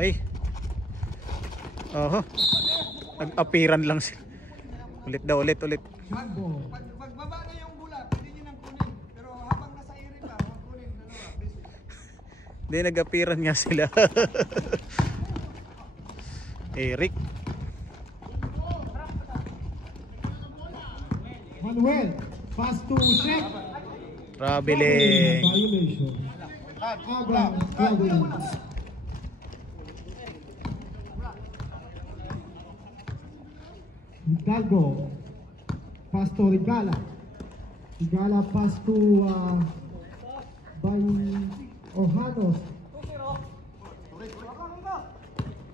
Okay. Oho. Nag-apiran lang sila. Ulit daw, ulit. Pagbaba na yung bola, pwede nyo nang kunin. Pero habang nasa area pa, huwag kunin. Hindi, nag-apiran nga sila. Eric. Manuel, pass to Shek. Traveling. Violation. Traveling. Hidalgo, pass to Regala. Regala pass to by Ojanos.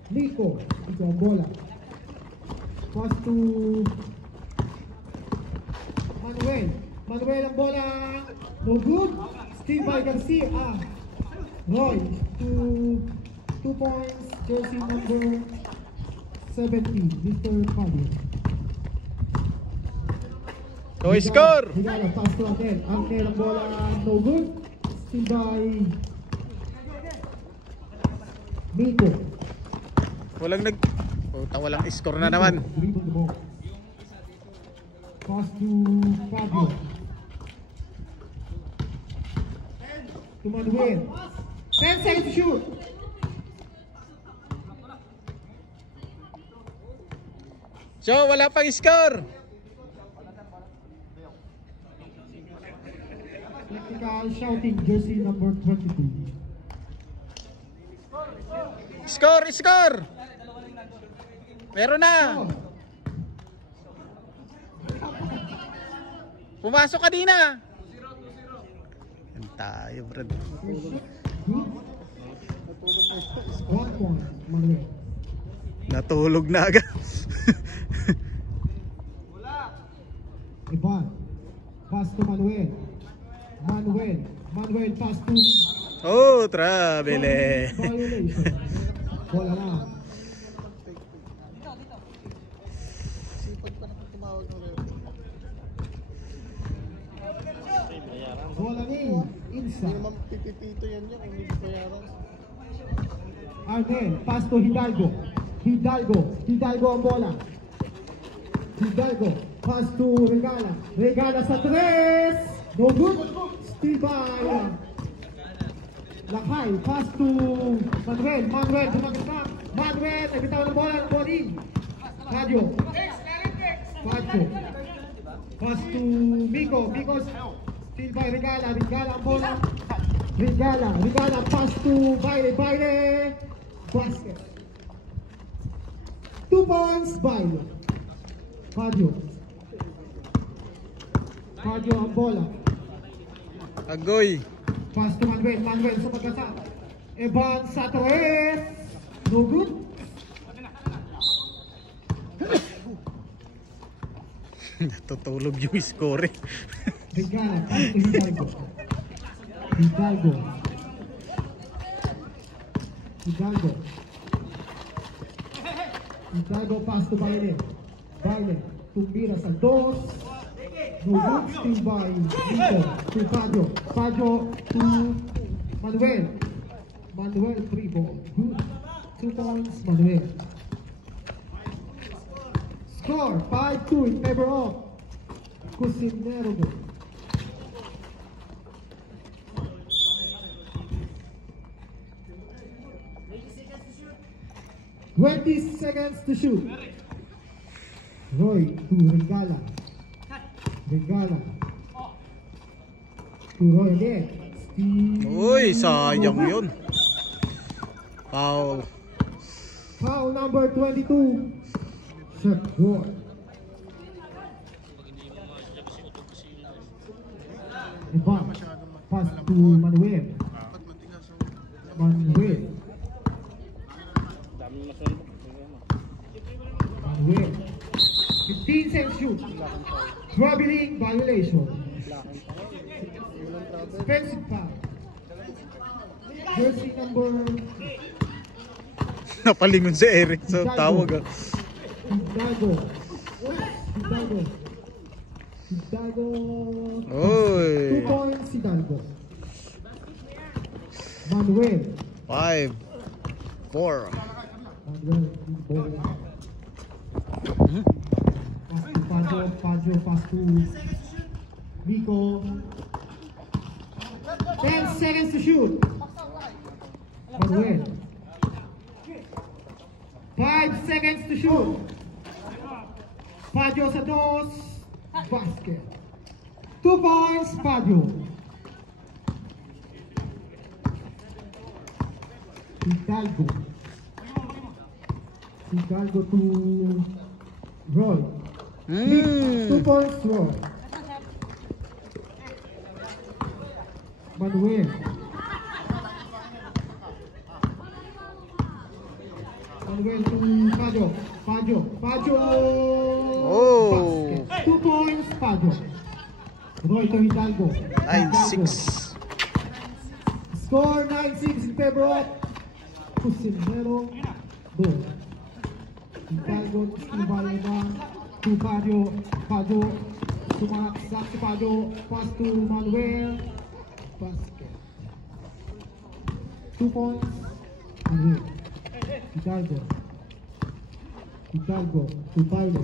Nico, ito ang bola. Pass to Manuel ang bola. No good. Still by Garcia. Roy to 2 points. Jersey number 70, Mr. Fabio. So, score! Higala, pass to Angel. Angel ang bola. No good. Still by Nico. Walang score na naman. Pass to Fabio. To Manuel. 10 seconds to shoot. So, wala pang score. Technical shouting, jersey number 22. Score! Meron na. Pumasok kanina. Yan tayo, brad. 1 point, Manuel. Natulog na agad. Ivan, pass to Manuel. Manuel pass to Oh, Travele. Violation. Bola na. Bola ni inside. Arnel, pass to Hidalgo. Hidalgo ang bola. Hidalgo, pass to Regala sa 3. No good. Still by Lakay, pass to Manuel, dumagdag. Manuel, nabitaw ng bola ng body. Padio. Pass to Miko. Still by Regala ang bola. Regala, pass to Baile. Basket. 2 points, Baile. Padio ang bola. Agoy. Pass to Manuel sa pagkasa. Evan sa 3. No good. Natutulog yung score. Regala, pass to Hidalgo. Hidalgo, pass to Baile. Tumbira sa 2. No good. Still by Nico. To Padio to Manuel. 3 ball. Good. 2 points, Manuel. Score 5-2 in favor of Cusinero. 20 seconds to shoot. Roy to Regala. To Roy again. Uy, sayang yun. Foul. Foul number 22. Shot Roy. Ivan. Pass to Manuel. 15 seconds shoot. Traveling violation. Offensive foul. Jersey number Napalingon si Eric sa tawag. Hidalgo. Oy. 2 points, Hidalgo. Manuel. 5. 4. Manuel, ball. Pass to Pajo, pass to Rico. 10 seconds to shoot. Manuel. 5 seconds to shoot. Pajo sa dos. Basket. 2 points, Pajo. Hidalgo to Roy. 2 points, Roy. Manuel. Manuel to Pajo. Oh. Basket. 2 points, Pajo. Roy to Hidalgo. 9-6. Score 9-6 in favor of Cusinero. Goal. Hidalgo, Ibalda to Pajo. Sumaksak si Pajo. Pass to Manuel. Basket. 2 points. Manuel. Hidalgo to Baile.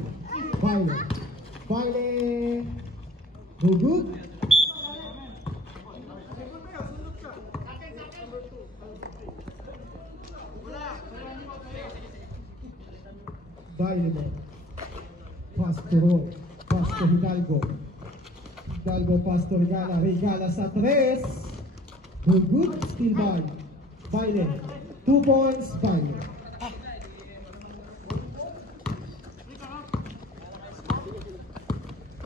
No good. Baile mo. Pass to Roy. Pass to Hidalgo. Pass to Regala sa 3. No good. Still Baile. 2 points, Baile.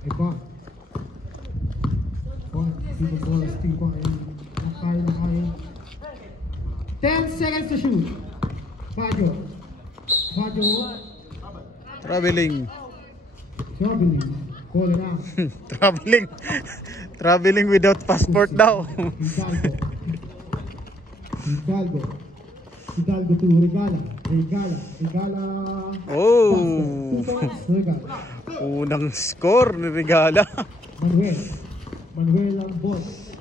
Iba. People ball is still nakay. 10 seconds to shoot. Pajo. Traveling. Call it out. Traveling without passport daw. Hidalgo to Regala. Oh. Regala. Unang score ni Regala. Manuel ang boss.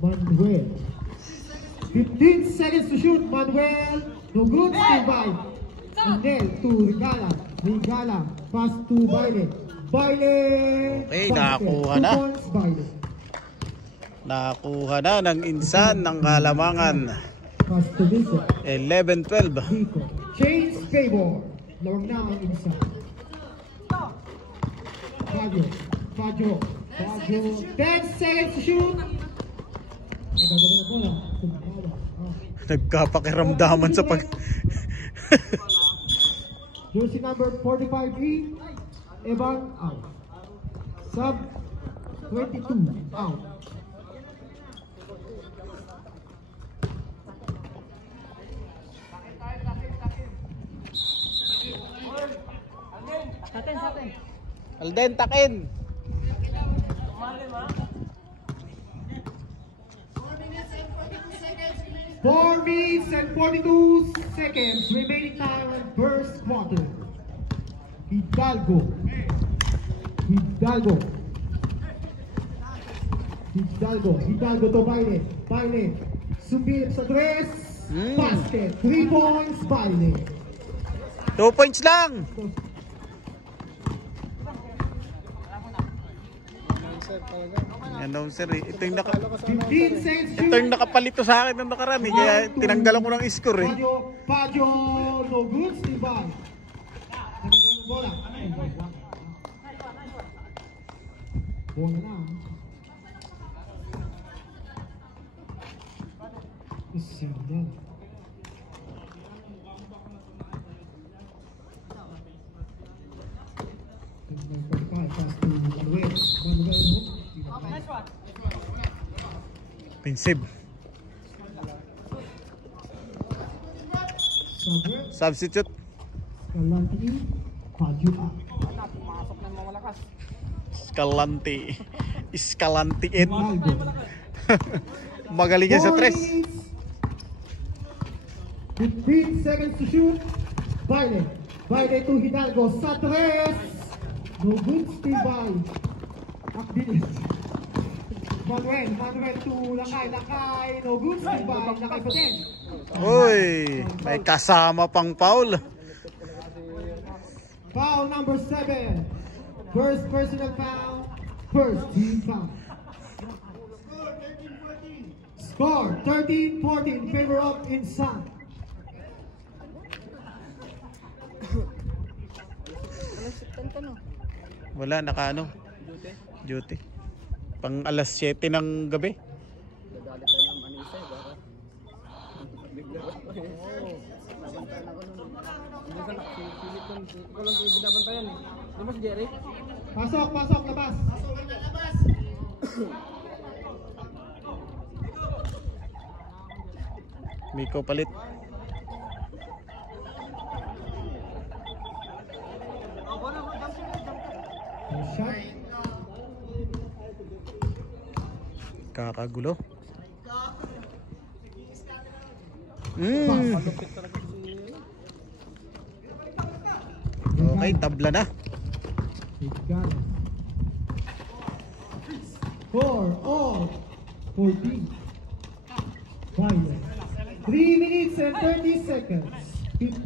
15 seconds to shoot. Manuel. No good. Still by. Manuel to Regala. Pass to Baile. Okay, nakakuha na. 2 points, Baile. Nakakuha na ng Insan ng Kalamangan. Pass to Vico. 11-12. Change favor. Lawag na ang Insan. Pajo. 10 seconds to shoot. Nagkapakiramdaman sa pag... Jersey number 45E, Evan out. Sub 22 out. Alden, takin! 4 minutes and 42 seconds remaining time in first quarter. Hidalgo to Baile. Sumbilip sa 3. Basket. 3 points, Baile. 2 points lang! Announcer eh. Ito yung 15 seconds ito yung nakapalito sa akin ng nakaraan eh. Kaya tinanggalan ko ng score eh. Pajo, no good, still by. Bola. Bola na. Isang Pensive. Substitute. Iskalantiin. Magaling yan sa 3. 15 seconds to shoot. Baile to Hidalgo sa 3. No good, still by. Akbilis. Manuel to Lakay, no good, steal by Lakay pa din. Uy, may kasama pang foul. Foul number 7. First personal foul. First team foul. Score 13-14 in favor of Insan. Wala, naka ano? Duty. Pang alas 7 ng gabi. Pasok, labas. Miko palit. Shot. Kakagulo. Okay, tabla na. Score all 14. 3 minutes and 30 seconds. 10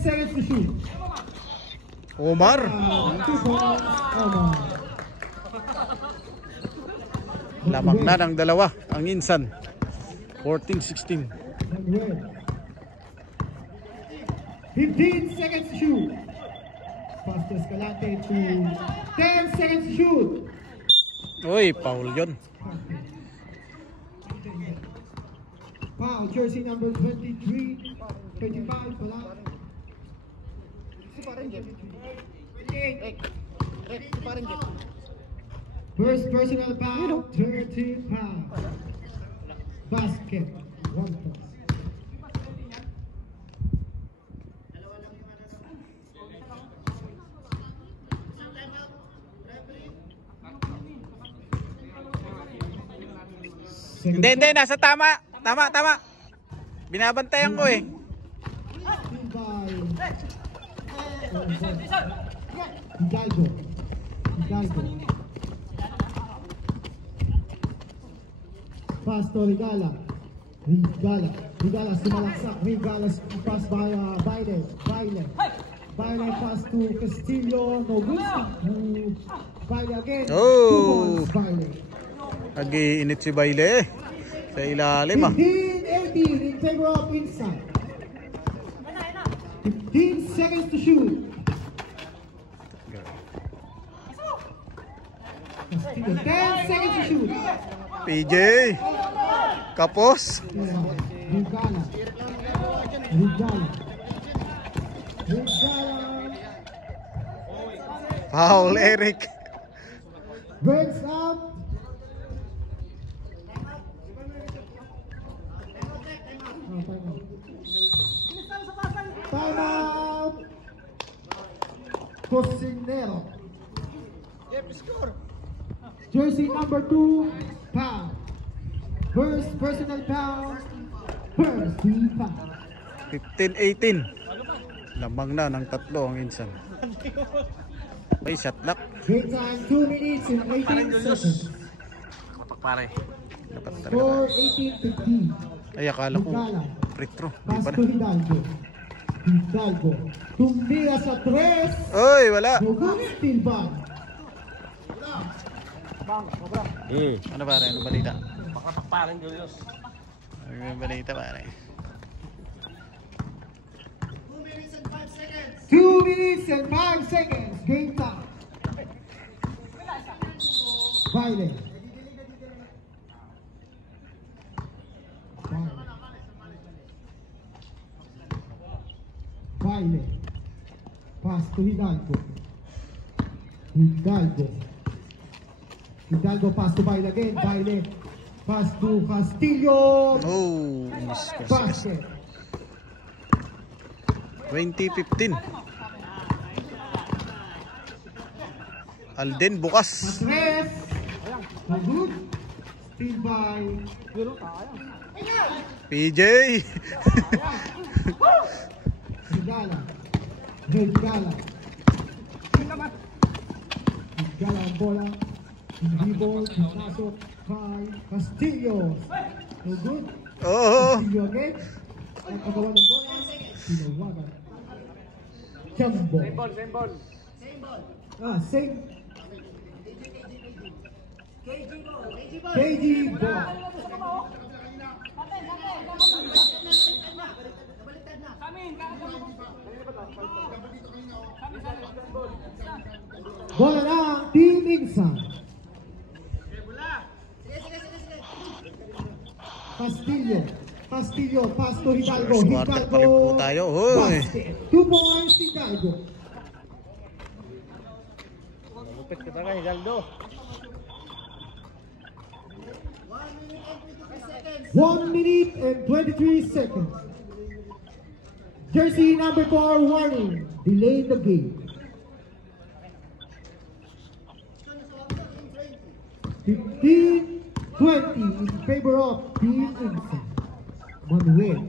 seconds to shoot. Omar. 2 points, Omar. Lamang na ng dalawa ang Insan. 14-16. Manuel. 15 seconds to shoot. Pass to Escalante to 10 seconds to shoot. Uy, foul yun. Foul, jersey number 23, 25 pala. 28. First personal foul, 13 foul. Basket, 1 point. Hindi, nasa tama. Tama. Binabantayan ko eh. Hidalgo. Pass to Regala sumalaksak. Regala pass by Baile pass to Castillo. No good. Baile again. 2 points, Baile. Nag-iinit si Baile sa ilalim 15-18 in favor of Insan. 15 seconds to shoot. Castillo, 10 seconds to shoot. PJ. Kapos. Regala. Foul, Eric. Breaks up. Time out. Cosinero. Jersey number 2, foul. First personal foul. First team foul. 15-18. Lamang na ng tatlo ang Insan. Ay, shot lock. Game time 2 minutes and 18 seconds. Kapak pare. Dapat talaga. Score 18-15. Ay, akala ko free throw. Di Pass pa to na. Hidalgo. Tumira sa 3. Oy, wala. Good steal back. Ano pare? Ano balita? Makapakparin Julius. Ano balita pare? 2 minutes and 5 seconds. Game time. Baile. Pass to Hidalgo. Hidalgo pass to Baile again. Baile. Pass to Castillo. Oh, Basket. 20-15. Alden bukas. Patres. No good. Steal by PJ. Hidala ang bola. Hindi ball, pinasok kay Castillo. No good. Oh! Castillo again. Ang kagawa ng bola. Tinawagan. Jumbo. Same ball. Same. KG ball. Bola ng Team Insan. Castillo, pass to Hidalgo. First quarter pa rin po tayo. Hoy! Basket. 2 points, Hidalgo. Lupit ka talaga, Hidalgo. 1 minute and 23 seconds. Jersey number 4, warning. Delay the game. 15-20 in favor of Team Insan. Manuel,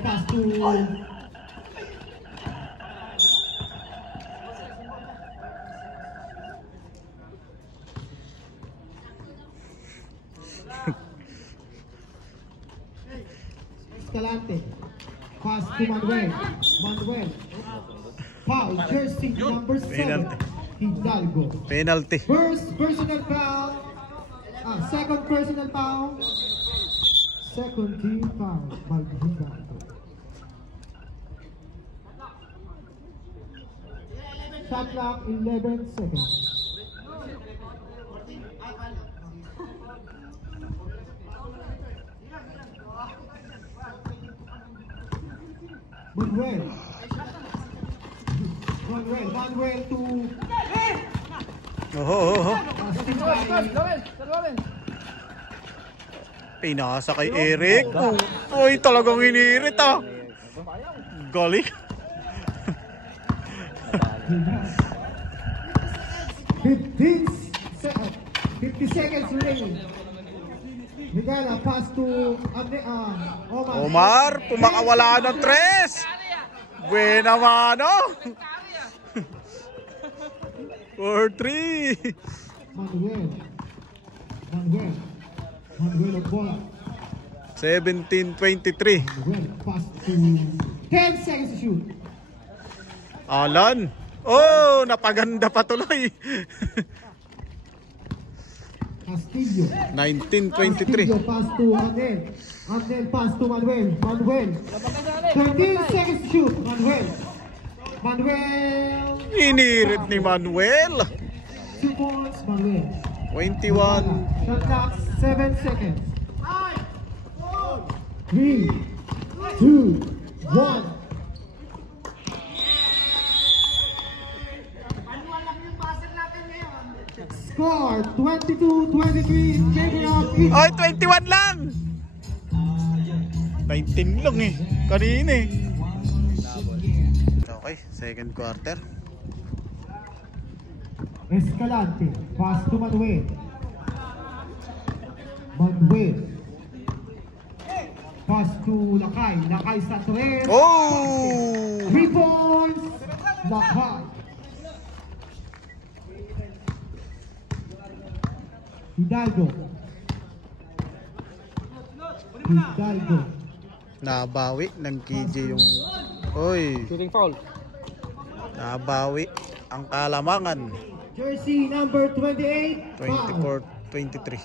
pass to Escalante. Pass to Manuel. Foul, jersey number 7. Hidalgo. Penalty. First personal foul. Second personal foul. Second team foul by Hidalgo. Shot clock 11 seconds. Manuel to Pinasa kay Eric. Uy, talagang inirit ah. Galing. 50 seconds remaining. Regala, pass to Omar, pumakawala ng 3. Buena mano. 4-3. Manuel of bola. 17-23. Manuel, pass to 10 seconds to shoot. Alan. Oh, napaganda pa tuloy. Castillo. 19-23. Castillo, pass to Anel. Anel, pass to Manuel. 13 seconds to shoot. Manuel. Inirit ni Manuel. 2 points, Manuel. 21. Shot clock 7 seconds. 3, 2, 1. Score 22-23 in favor of Insan. Ay, 21 lang. 19 lang eh. Kanina eh. Okay, second quarter. Escalante, pass to Manuel. Pass to Lakay. Lakay sa 3. Oh! 3 points. Lakay. Hidalgo. Nabawi ng KJ yung... Oy! Shooting foul. Nabawi ang Kalamangan. Jersey number 28. 24-23.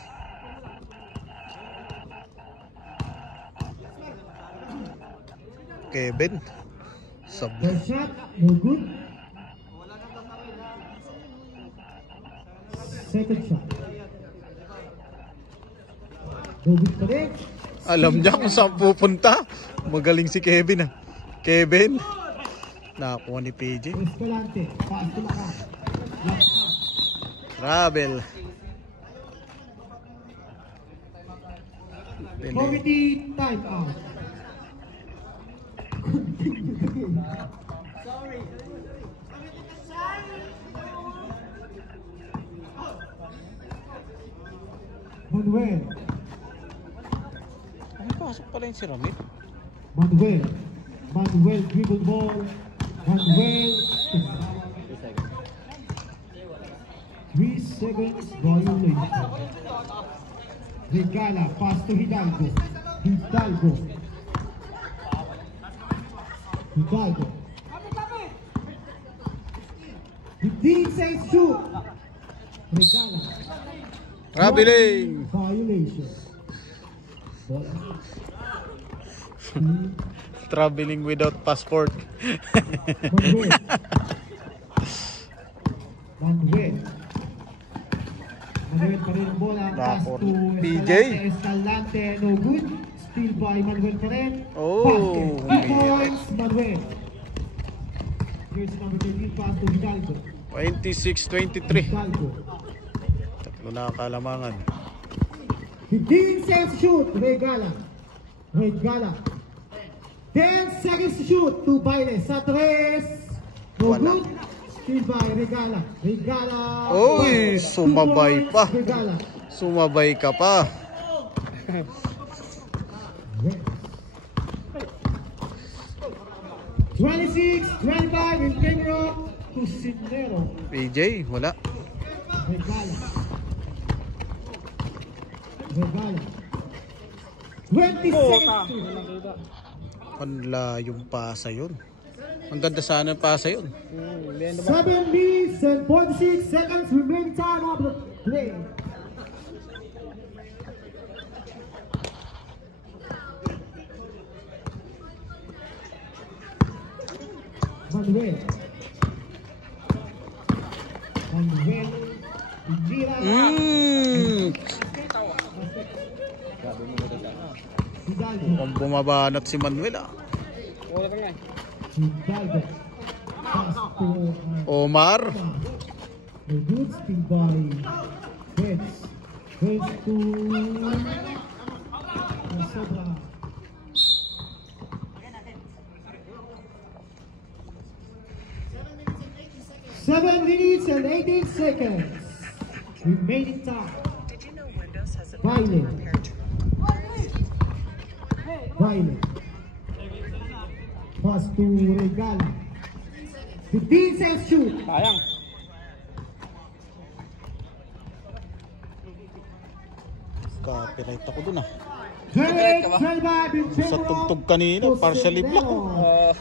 Kevin. Sub. The shot, no good. Second shot. No good pa rin. Alam niya kung saan pupunta. Magaling si Kevin ah. Kevin. Nakakuha ni PJ. Escalante, pass to Lakay. Travel. Committee time out. Manuel. Ano pasok pala yung si Ramit? Manuel dribble ball. Manuel. seconds violation. Regala, pass to Hidalgo. Hidalgo. 15 seconds shoot. Regala. Traveling. Violation. Bola. Traveling without passport. Manuel. Manuel pa rin ang bola. Pass to PJ. Escalante, no good. Steal by Manuel pa rin. Oh, Basket. 2 points, Manuel. Jersey number 13, pass to Hidalgo. 26-23. Hidalgo. Tatlo na kalamangan. 15 seconds to shoot. Regala. 10 seconds to shoot. To Baile. Sa tres. No Wala. good. Steal by Regala. Oy, sumabay pa. Regala. Sumabay ka pa. Yes. 26-25 in favor of Cusinero. PJ, wala. Regala. 20 seconds to Panla yung pasa yun. Ang ganda sana ng pasa yun. 7 minutes and 46 seconds remaining time of the play. Manuel. Indira. Hidalgo. Mukhang bumabanat si Manuel ah. Hidalgo. Pass to Omar. the good speed by Reds. Reds to Sobra. Seven minutes and 18 seconds. Remaining time. Violent. Pass to Regala. 15 seconds shoot. Sayang. Copyright ako dun ah. 25 in Sa favor tugtog of kanina, partially block ko. Cusinero.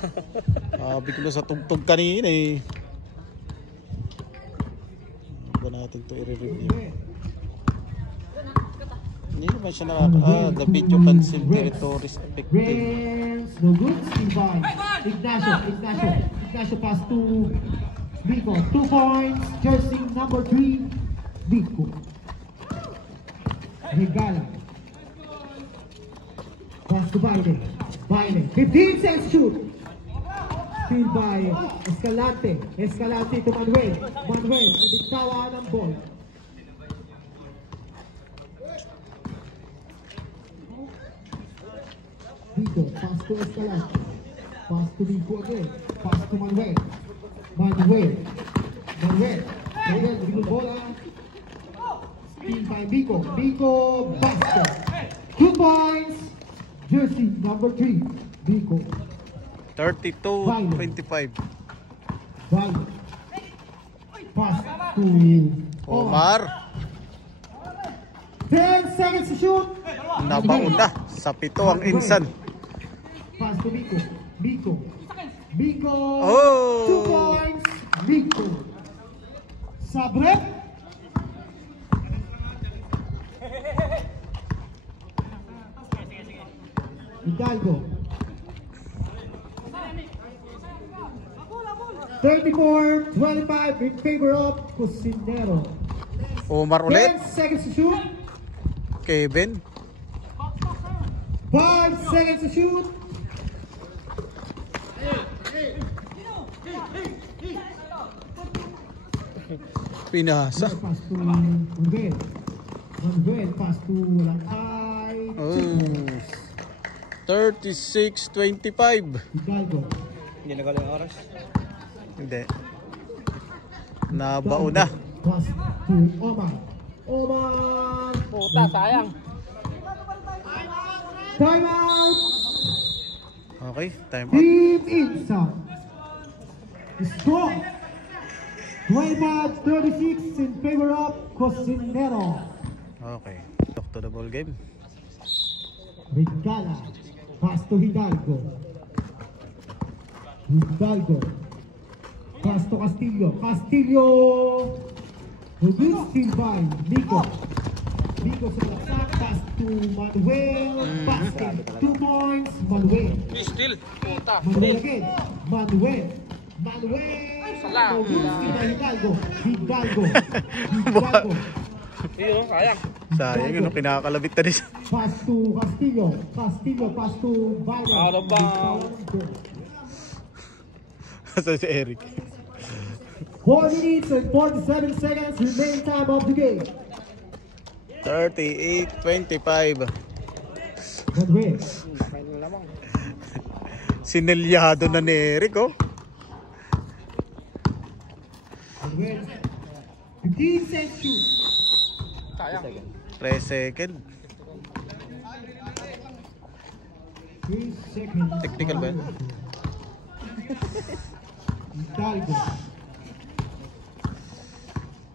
Sabi ko na sa tugtog kanina eh. Ano ba natin ito i-review? Hindi naman siya the video cancel territories affected. Rams, no good, Steve by Ignacio pass to Vico. 2 points, jersey number 3, Vico. Regala. Pass to Biden. 15 seconds shoot. Steal by Escalante to Manuel. Nabitawa ng ball. Vico, pass to Escalante. Pass to Vico again. Pass to Manuel. Vico bola. Steal by Vico. Basket. 2 points. Jersey number 3, Vico. 32-25. Violet. Pass to Omar. 10 seconds to shoot. Nabauna sa pito ang insan. Pass to Vico. Oh! 2 points. Vico. Sabre. Hidalgo. 34-25 in favor of Cusinero. Omar ulit. 10 seconds to shoot. Kevin. 5 seconds to shoot. Pinasa. Pass to Manuel. Pass to Langkay. Oh. 36-25. Hidalgo. Hindi nagalang oras. Hindi. Nabauna. Pass to Omar. Puta, sayang. Time out. Okay, time out. Team Insa. Strong. 25-36 in favor of Cosinero. Okay. Talk to the ball game. Regala. Pass to Hidalgo. Hidalgo. Pass to Castillo. Castillo. Good steal by Nico. Nico sa laksak. Pass to Manuel. Basket. 2 points. Manuel. Still. Puta. Manuel again. Manuel. Manuel. Salah. Good steal by Hidalgo. Hidalgo. Hidalgo. Iyo, sayang. Sayang yun, kinakalabit na rin. Pass to Castillo. Castillo. Pass to Byron. Out of bounds. Sa si Eric. 4 minutes and 47 seconds remaining time of the game. 38-25. Manuel. Final lamang. Sinelyado na ni Eric, oh. Manuel. 15 seconds shoot. Sayang. 3 seconds. 3 seconds. Technical ba yun? Hidalgo.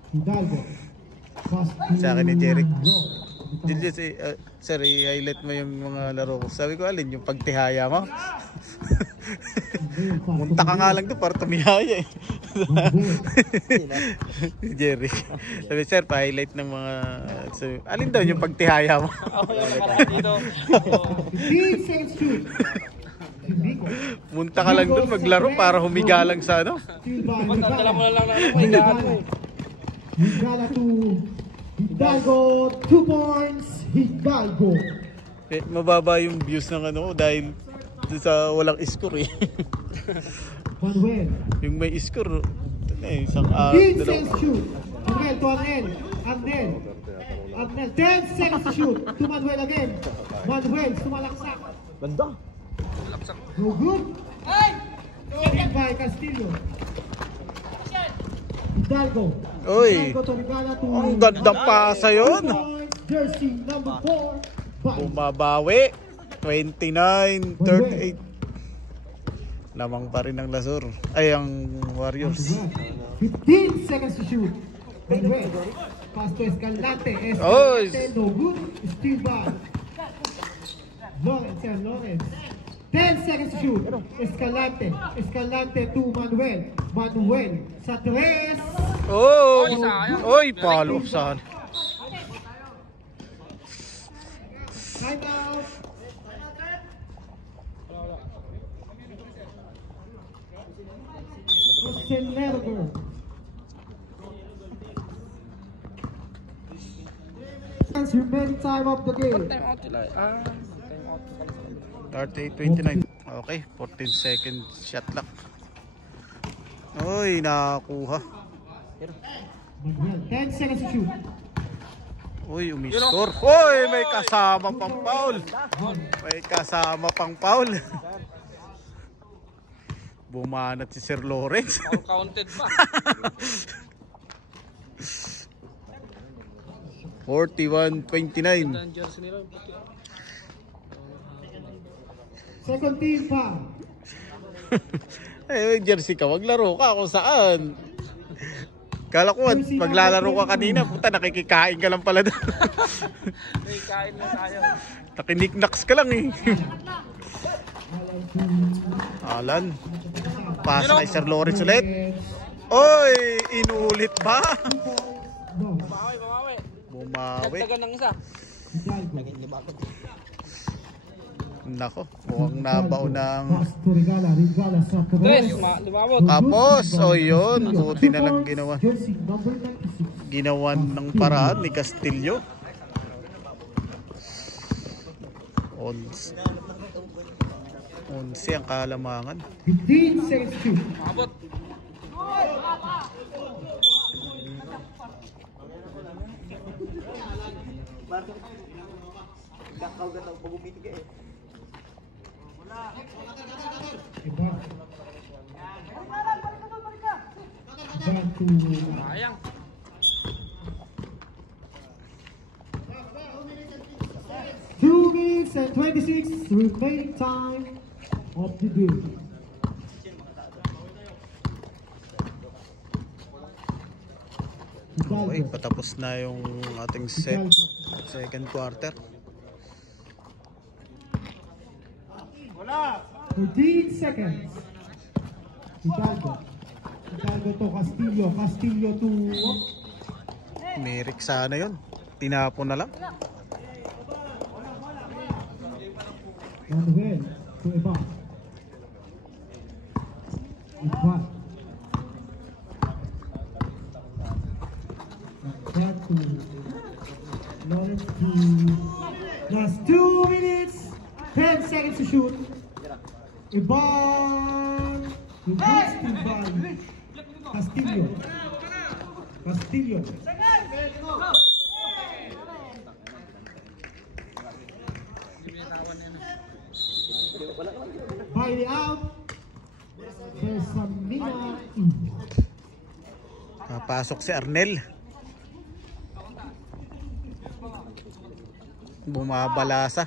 Hidalgo. Pass to Sa akin ni Jeric. Ron. Julius, sir, i-highlight mo yung mga laro ko. Sabi ko, alin, yung pagtihaya mo. Munta ka nga lang doon para tumihaya eh. Jerry. Sabi, sir, pa-highlight ng mga... alin daw yung pagtihaya mo? Ako yung nakalaki dito. 15 seconds shoot. Nico. Munta ka lang doon maglaro para humiga lang sa ano. Steal by Dala mo na lang ng Hidalgo. Hidalgo to Hidalgo. 2 points. Hidalgo. Eh, mababa yung views ng ano dahil sa walang score eh. Manuel. Yung may score, isang 15 dalawa. seconds shoot. Manuel to Arnel. Arnel. Arnel. 10 seconds shoot. To Manuel again. Manuel. Sumalaksak. Banda. No good. Steal by Castillo. Hidalgo. Oy. Hidalgo to Regala to... Ang gandang pasa yun. 2 points. Jersey number 4. By Bumabawi. 29-38. Lamang pa rin ang Lasur. Ay, ang Warriors. 15 seconds to shoot. Manuel. Pass to Escalante. Oy. Escalante. No good. Steal by Lawrence and Lawrence. 10 seconds to shoot. Escalante. Escalante to Manuel. Manuel sa 3. Oh! Oy, sayang. Oy, follow up saan. Time out. Cosinero. Remaining time of the game. Time out sila. Time out. 38-29. Okay, 14 seconds shot clock. Oy, nakakuha. Manuel, 10 seconds to shoot. Uy, umiscore. Uy, may kasama pang foul. May kasama pang foul. Bumanat si Sir Lawrence. Counted pa. 41-29. Ang jersey nila. Second team foul. Eh, jersey ka, maglaro ka kung saan. Kala ko, maglalaro ka kanina, puta, nakikikain ka lang pala doon. May kain lang tayo. Nakiniknaks ka lang eh. Alan. Pasa kay Sir Lawrence ulit. Oy, inulit ba? Bawawi, bawawi. Bumawi. Dagdagan ng isa. Hidalgo. Nako, mukhang nabaw ng... Pass to Regala. Regala sa 3. Lumabot. Tapos, o yun, buti na lang ginawa. Jersey number 96. Ginawan ng paraan ni Castillo. 11 ang kalamangan. 15 seconds to shoot. Lumabot. Iba. Back to Sayang. Two minutes and 26 remaining time of the game. Okay, patapos na yung ating second quarter. 14 seconds. Hidalgo to Castillo. Castillo to Merrick sana yun. Tinapon na lang. Manuel to Iban. Iban. Back to Lawrence to last 2 minutes. 10 seconds to shoot. Iban. Reverse to Iban. Castillo. Castillo. Bailey out. There's some Mina in. Pasok si Arnel. Bumabalasa.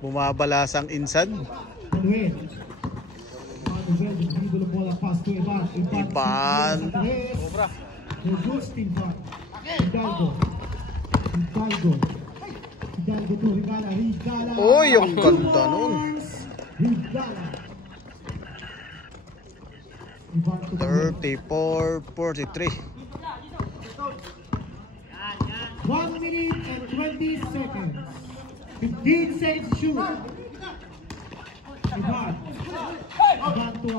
Bumabalasa ang insan. Manuel. Manuel, the dribble bola pass to Iban. Iban. Reverse to Iban. Hidalgo. Hidalgo. Hidalgo to Regala. Regala. Uy, ang ganda nun. Regala. Iban to 34-43. 1 minute and 20 seconds. 15 seconds to shoot. Iban. Iban to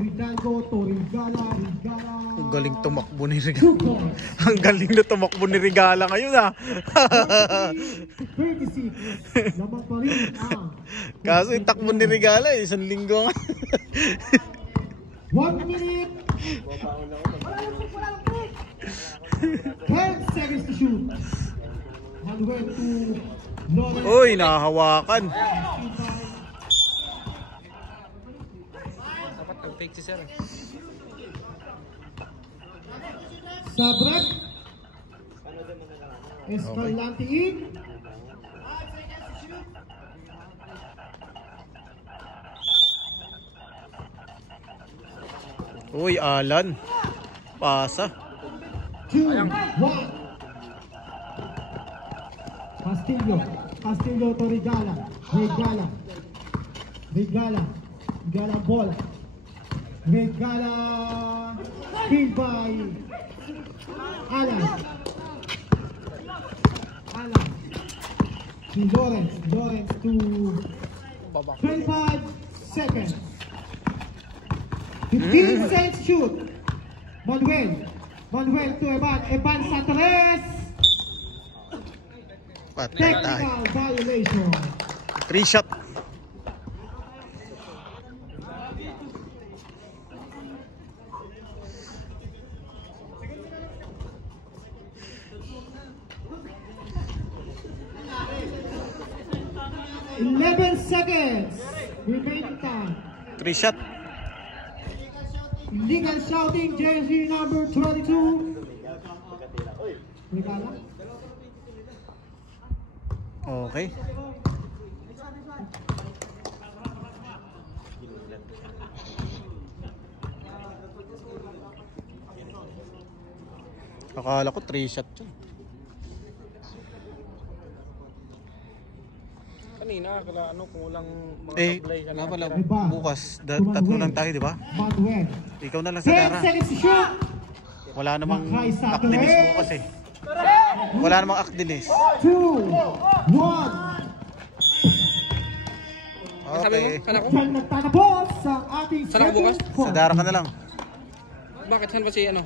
Hidalgo to Regala. Regala. Ang galing tumakbo ni Regala. Ang galing na tumakbo ni Regala ngayon ah. 36. Lamang pa rin ang Kaso yung takbo ni Regala isang linggo nga. 1 minute. 10 seconds to shoot. Manuel to Lawrence. Uy, nakahawakan. Dapat nag-fake si Sir. Sabrek. Escalante in. Uy, Alan. Pasa. 2, 1. Castillo. Castillo to Regala. Regala. Regala. Regala bola. Regala. Kill by Alan. Alan. To Lawrence. Lawrence to 25 seconds. 15 seconds shoot. Manuel. Manuel to Eban. Eban sa 3. Patay tayo. Technical violation. 3 shot. Seconds. Remaining time. 3 shot. Legal shouting, jersey number 22. Regala. Okay. Akala ko 3 shot yun. Kanina, ano, kung walang mga Eh, supply ka nga pala, Iba. bukas, tatlo lang tayo, di ba? Manuel. Ikaw na lang sa 10 Dara. seconds to shoot. Wala namang Nakay sa akdinis tres. bukas eh. Wala namang akdinis. 2, 1. Sabi mo, Okay. saan ako? Saan nagtatapos sa ating Saan ako bukas? second Sa quarter? Dara ka na lang. Bakit? Saan ba si, ano,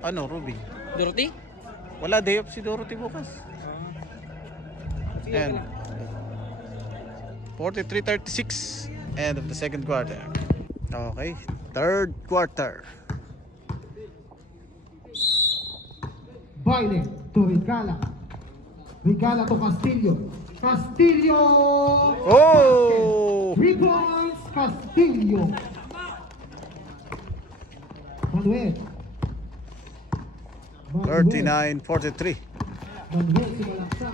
Ano, Ruby? Dorothy? Wala, day off si Dorothy bukas. Sige, And 43-36. End of the second quarter. Okay, third quarter. Baile to Regala. Regala to Castillo. Castillo. Oh! 3 points. Castillo. Manuel. 39-43. Manuel Simalaksa.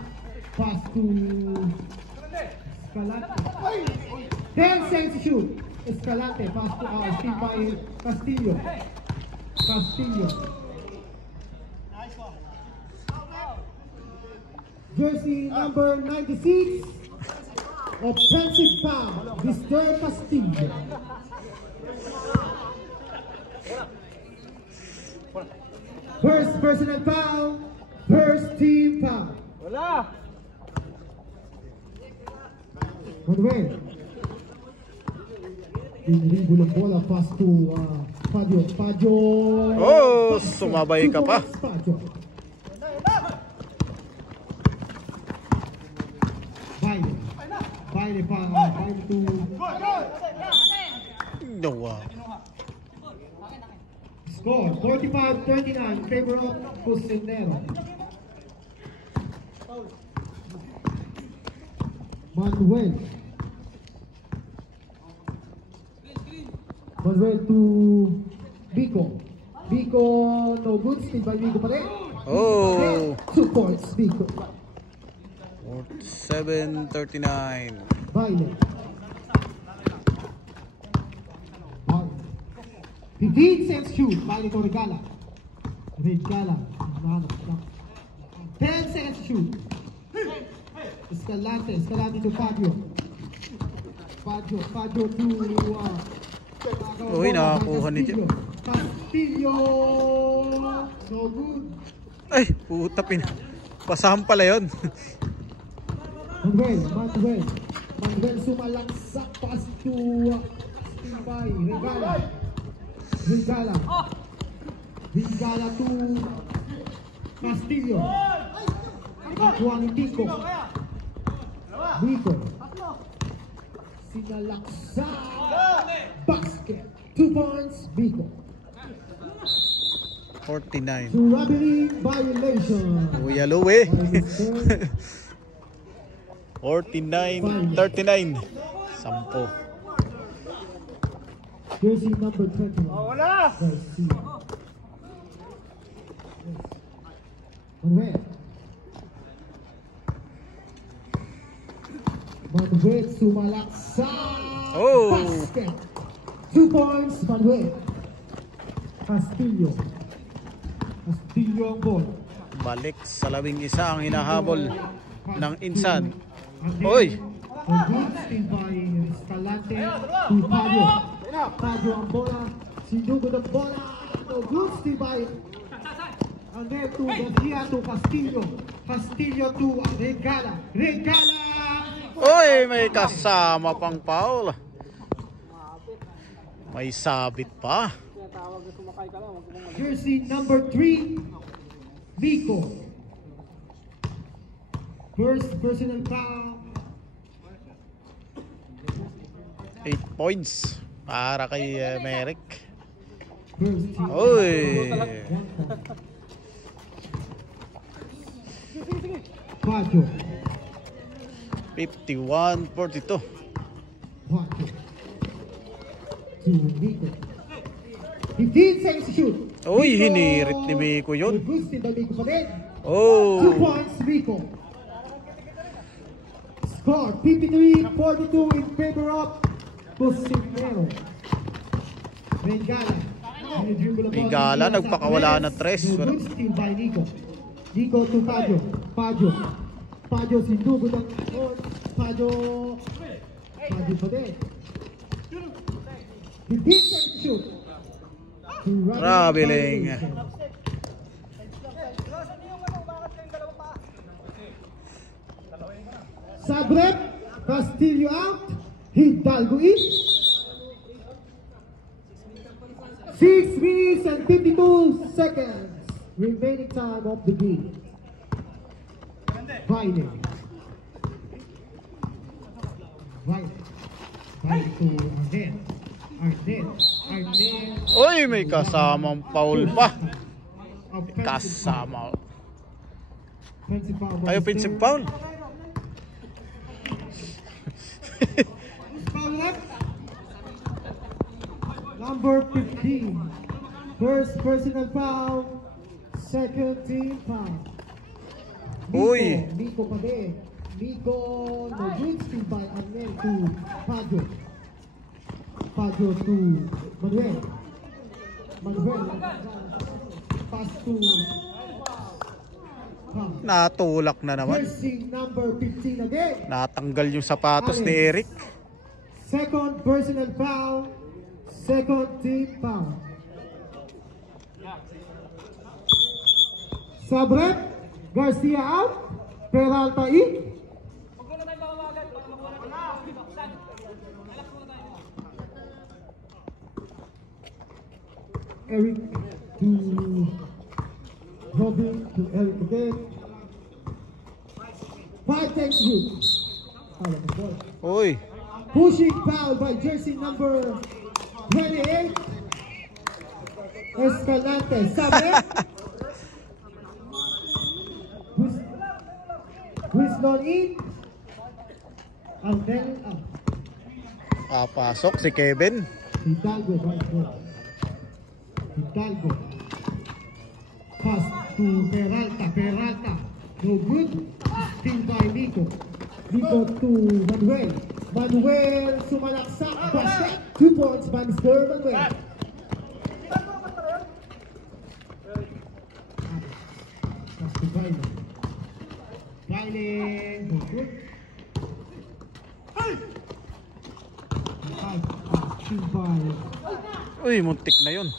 Pass to Escalante. 10 seconds to shoot. Escalante. Pass to Steve by Castillo. Castillo. Jersey number 96, offensive foul, Mr. Castillo. First personal foul, first team foul. Manuel. Tinribo ng bola, pass to Fadio. Oh, sumabay ka pa. Fadio. Baile to Nawa. score 45-39 in favor of Cosinero. Manuel to Vico. No good, still by Vico pa rin. Oh. 2 points, Vico. 7:39. Baile. 15 cents shoot. Baile to Regala. 10 cents shoot. Escalante to Fadio. Fadio to Uy, nakakuha ni Tio. Castillo. No good. Ay, puta pasahan pala yun. Manuel sumalaksak pass to Tibay. Regala to Castillo. Ikuha ni Tico. Vico. Sinalaksak. Basket. 2 points, Vico. 49. To robbery violation. Kuya Louie. 49-39. 10. Jersey number 21. Garcia. Manuel sumalaksak. Oh. Basket. 2 points, Manuel. Castillo ang ball. Balik sa 11 ang hinahabol ng Insan. Oy! Still by Escalante to Fadio. Fadio ang bola. Sinugod ang bola. No good, still by. And then to Garcia to Castillo. Castillo to Regala. Oy! May kasama pang foul. May sabit pa. Jersey number 3, Vico. First personal foul. 8 points para kay Merrick. First team. Oy! 51-42. Fadio to Vico. 15 seconds to shoot. Uy, hinirit ni Vico yun. Gusto ba Vico pa rin? 2 Oh! points, Vico. Score 53-42 in favor of Cosinero. Regala, nagpakawala na 3. Good steal by Nico. Nico to Fadio. Fadio sindugo ng Fadio pa din. 15 seconds to shoot. Traveling. Sabrep, Castillo out, Hidalgo in. 6 minutes and 52 seconds remaining time of the game. Baile to Arden. Uy, may kasamang foul pa. Kasama. Ay, offensive foul. Foul left. Number 15. First personal foul. Second team foul. Uy. Nico pa din. Nico, no good steal by Arnel to Fadio. Fadio to Manuel. Manuel. Pass to Natulak na naman. jersey number 15 again. Natanggal yung sapatos ni Eric. Second personal foul. Second team foul. Sabrep. Garcia out. Peralta in. Eric to Robin to Eric again. 5 takes you. Uy. Pushing foul by jersey number 28. Escalante. Sabrep. Whistler in. And then out. Papasok si Kevin. Hidalgo right there. Hidalgo. Pass to Peralta. Peralta. No good. Still by Nico. Nico to Manuel. Manuel sumalaksak. Basket. 2 points by Mr. Manuel. Pass to Bailen. Bailen. No good. Still by Uy, muntik na yun.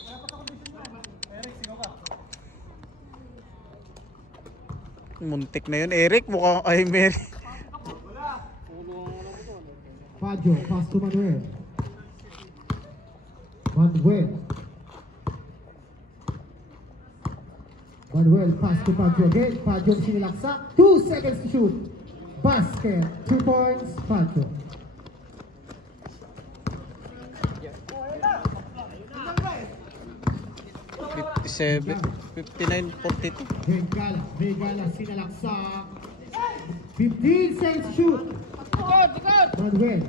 Muntik na yun, Eric. Mukhang ay Mary. Paggio, pass to Manuel. Manuel. Manuel, pass to Paggio again. Paggio sinilaksa. 2 seconds to shoot. Basket. 2 points. Paggio. 59-42. Regala sinalaksa. 15 seconds to shoot. Manuel.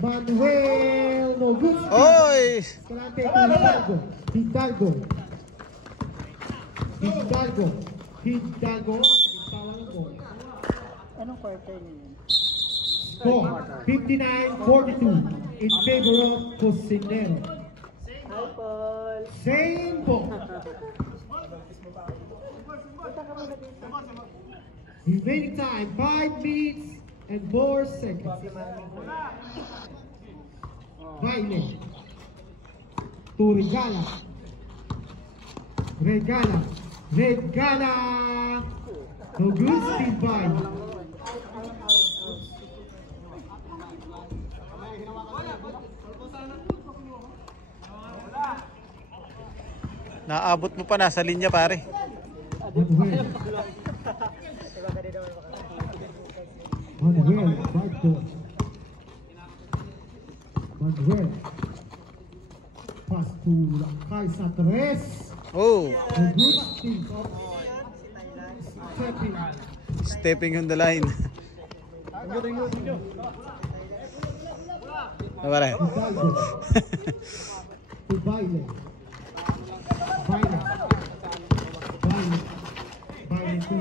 Manuel, no good. Oy! Escalante to Hidalgo. Hidalgo. Hidalgo. Hidalgo. Anong quarter niyo? Score 59-42 in favor of Cosinero. Hi, Paul. Same ball. Remaining time 5 minutes and 4 seconds. Baile. To Regala. Regala. Regala. No good, Steve by. Naabot mo pa, nasa linya pare. Manuel. Manuel, right door. Manuel. Pass to Kaisa Tres. Oh, A good Steve. Stepping. stepping on the line. Na pare. Hidalgo. To Baile. Baile. Baile. Baile to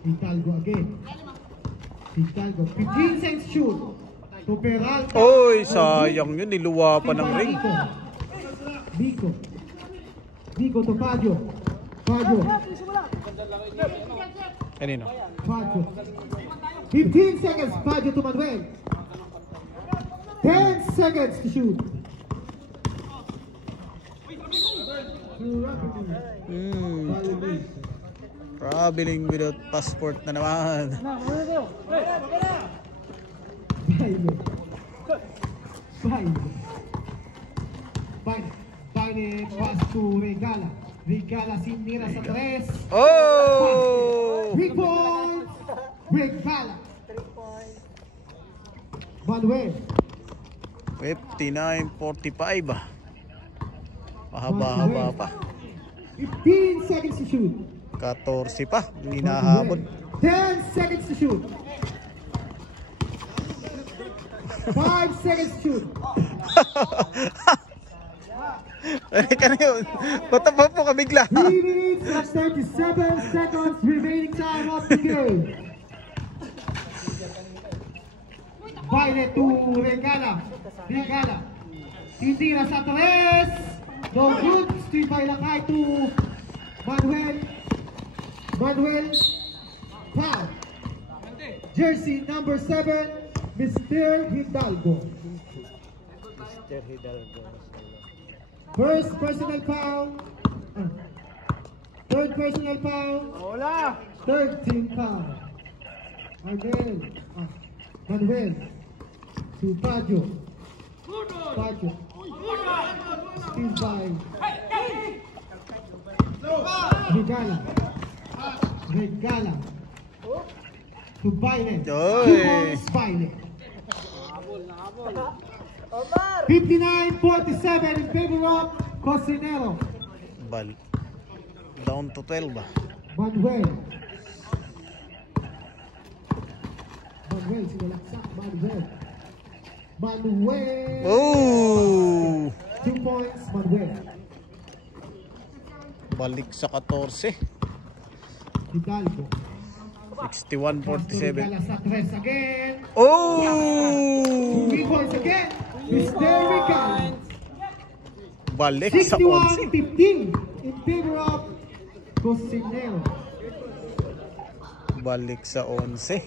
Hidalgo again. Hidalgo. 15 seconds shoot. To Peralta. Oy, sayang yun. Niluwa pa ng ring. Nico. Nico to Paggio. Paggio. Kanino? Paggio. 15 seconds. Paggio to Manuel. 10 seconds to shoot. Traveling without passport na naman. Baile. Baile. Baile. Baile. Pass to Regala. Regala sinira sa tres. Oh! 3 points. Regala. 3 points. Manuel. 59-45. Mahaba-haba pa. 15 seconds to shoot. 14 pa. Hinahabol. 10 seconds to shoot. 5 seconds to shoot. Ka na yun. Ba't pa po ka bigla? 3 minutes and 37 seconds remaining time of the game. Baile to Regala. Regala. Titira sa tres. No good. Steal by Lakay to Manuel. Manuel. Foul. Jersey number 7, Mr. Hidalgo. Mr. Hidalgo. First personal foul. Third personal foul. Hola! Third team foul. Again. Manuel. To Baggio. Baggio. Steal by Regala. Regala. To Bailen. Oy. Bailen. Omar! 59-47 in favor of Cosinero. Bal. Down to 12 ba? Manuel. Manuel, sinalaksak. Manuel. Manuel. Oh! 2 points, Manuel. Balik sa 14. Hidalgo. 61-47. Regala sa tres again. Oh! 2 points again. Mr. Regala. Balik sa 11. 61-15 in favor of Cosinero. Balik sa 11.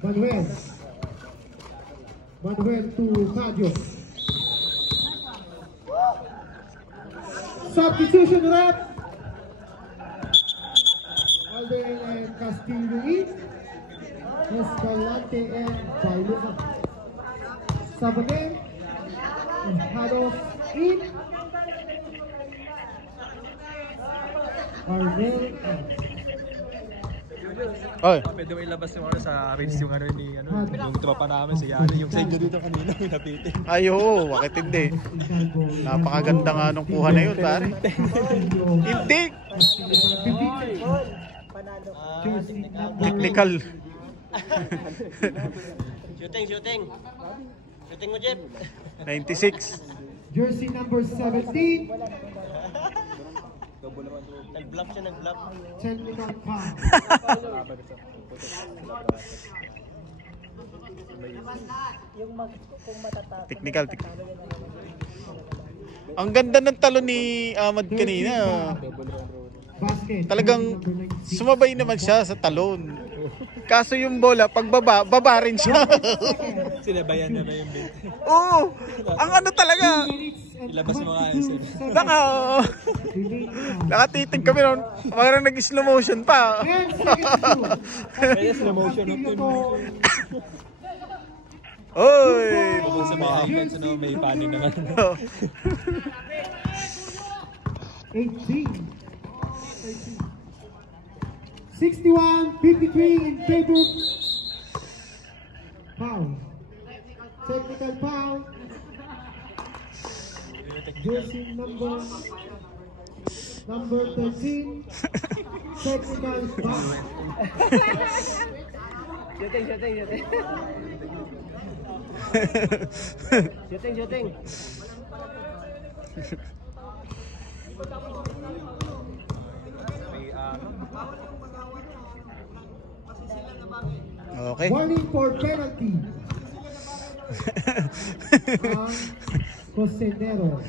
Manuel. Manuel to Baggio. Substitution rep. Alden and Castillo in. Escalante and Bailuca. Sub again. And Hados in. Arnel out. Ay, Pwede mo ilabas yung ano sa reels yung ano ni ano yung tropa namin si Yano yung sa inyo dito kanina may napitin. ayo, bakit hindi? Napakaganda nga nung kuha na yun, pare. Hindi! Technical. Shooting mo, Jeff. 96. Jersey number 17. Nag-block siya, nag-block. Technical foul. Technical. Ang ganda ng talon ni Ahmad kanina. Basket. Talagang sumabay naman siya sa talon. Kaso yung bola, pagbaba, baba rin siya. Sinabayan na yung bait. Oo! Ang ano talaga. Ilabas mo nga yun, sir. Nakatitig kami noon. Parang nag-slow motion pa. Kaya slow motion of yun. Oy! Kung sa mga offense na may panig na nga. 18. 61-53 in favor. Foul. Technical foul. Jersey number 13. Technical foul. Shooting. Okay. Warning for penalty. Cosinero.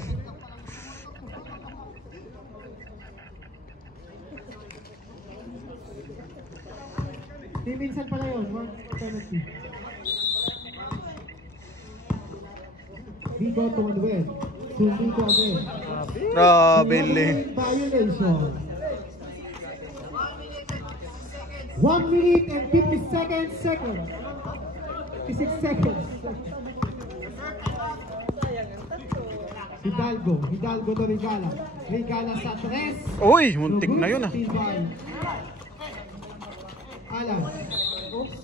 Minsan pala yun, one penalty. Vigo to Manuel. To Vigo again. Grabe. Violation. 1 minute and 56 seconds. 56 seconds. Hidalgo to Regala. Regala sa tres. Uy, muntik na yun ah. Alan. Oops.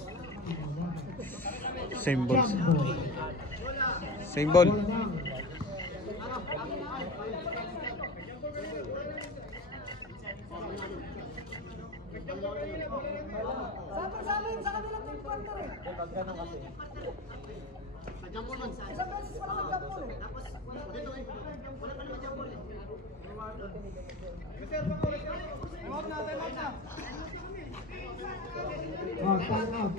Same balls. Jumbo. Same ball. Bola lang. Time out.